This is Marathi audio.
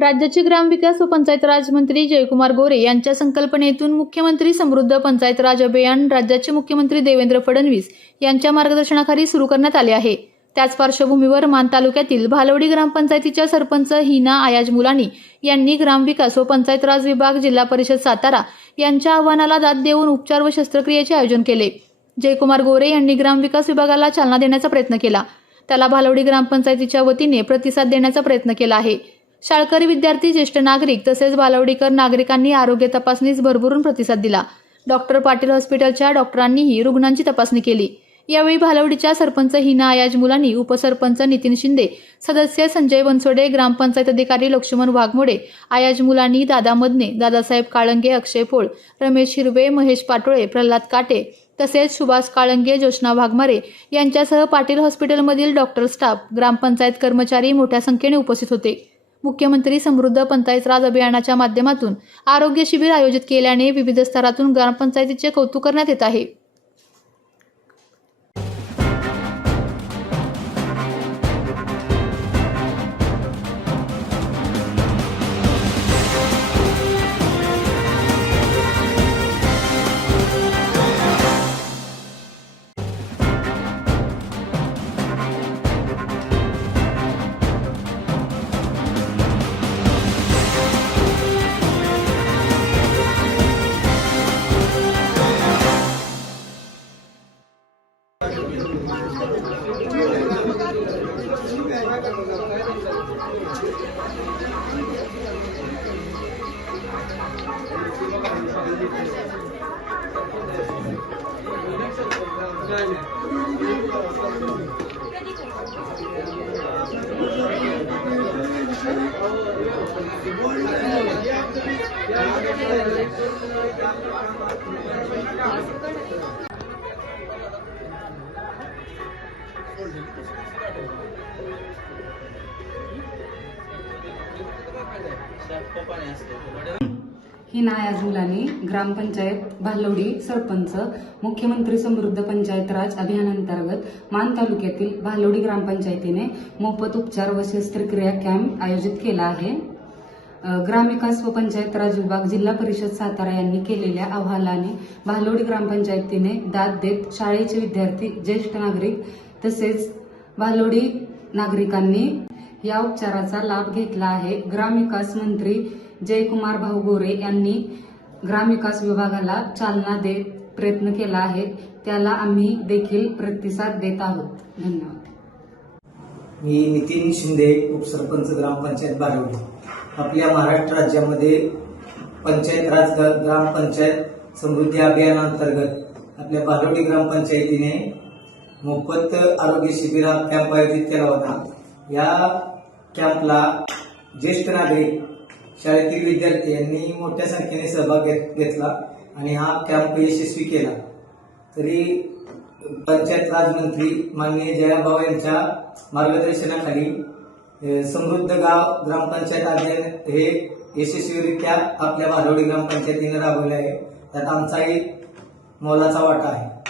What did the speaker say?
राज्याचे ग्रामविकास व पंचायत राज मंत्री जयकुमार गोरे यांच्या संकल्पनेतून मुख्यमंत्री समृद्ध पंचायत राज अभियान राज्याचे मुख्यमंत्री देवेंद्र फडणवीस यांच्या मार्गदर्शनाखाली सुरू करण्यात आले आहे. त्याच पार्श्वभूमीवर मान तालुक्यातील भालवडी ग्रामपंचायतीच्या सरपंच हिना आयाज मुलानी यांनी ग्रामविकास व पंचायत राज विभाग जिल्हा परिषद सातारा यांच्या आव्हानाला दाद देऊन उपचार व शस्त्रक्रियेचे आयोजन केले. जयकुमार गोरे यांनी ग्रामविकास विभागाला चालना देण्याचा प्रयत्न केला. त्याला भालवडी ग्रामपंचायतीच्या वतीने प्रतिसाद देण्याचा प्रयत्न केला आहे. शाळकरी विद्यार्थी ज्येष्ठ नागरिक तसेच बालवडीकर नागरिकांनी आरोग्य तपासणीस भरभरून प्रतिसाद दिला. डॉक्टर पाटील हॉस्पिटलच्या डॉक्टरांनीही रुग्णांची तपासणी केली. यावेळी भालवडीच्या सरपंच हिना आयाज मुलांनी उपसरपंच नितीन शिंदे सदस्य संजय बनसोडे ग्रामपंचायत अधिकारी लक्ष्मण वाघमोडे आयाज मुलांनी दादा मदने दादासाहेब काळंगे अक्षय पोळ रमेश हिरवे महेश पाटोळे प्रल्हाद काटे तसेच सुभाष काळंगे ज्योत्ना वाघमारे यांच्यासह पाटील हॉस्पिटलमधील डॉक्टर स्टाफ ग्रामपंचायत कर्मचारी मोठ्या संख्येने उपस्थित होते. मुख्यमंत्री समृद्ध पंचायत राज अभियानाच्या माध्यमातून आरोग्य शिबिर आयोजित केल्याने विविध स्तरातून ग्रामपंचायतीचे कौतुक करण्यात येत आहे. 私たちは。ही नायाज ग्रामपंचायत भालवडी सरपंच मुख्यमंत्री समृद्ध पंचायत राज अभियानांतर्गत मान तालुक्यातील भालवडी ग्रामपंचायतीने मोफत उपचार व शस्त्रक्रिया कॅम्प आयोजित केला आहे. ग्रामविकास व पंचायत राज विभाग जिल्हा परिषद सातारा यांनी केलेल्या अहवालाने भालोडी ग्रामपंचायतीने दाद देत शाळेचे विद्यार्थी ज्येष्ठ नागरिक तसेच भालवडी नागरिकांनी या उपचाराचा लाभ घेतला आहे. ग्रामविकास मंत्री जयकुमार भाऊ गोरे यांनी ग्रामविकास विभागाला चालना देत प्रयत्न केला आहे. त्याला आम्ही देखील प्रतिसाद देत आहोत. धन्यवाद. मी नितीन शिंदे उपसरपंच ग्रामपंचायत बारवली. आपल्या महाराष्ट्र राज्यामध्ये पंचायत राज ग्रामपंचायत समृद्धी अभियानांतर्गत आपल्या बारवडी ग्रामपंचायतीने मोफत आरोग्य शिबिर हा कॅम्प आयोजित केला होता. या कॅम्पला ज्येष्ठ नागरिक शाळेतील विद्यार्थी यांनी मोठ्या संख्येने सहभाग घेत- घेतला आणि हा कॅम्प यशस्वी केला. तरी पंचायत राजमंत्री माननीय जयाभाऊ यांच्या मार्गदर्शनाखाली समृद्ध गाव ग्रामपंचायत अभियान हे यशस्वीरित्या आपल्या भारोडी ग्रामपंचायतीने राबवले आहे. त्यात आमचाही मोलाचा वाटा आहे.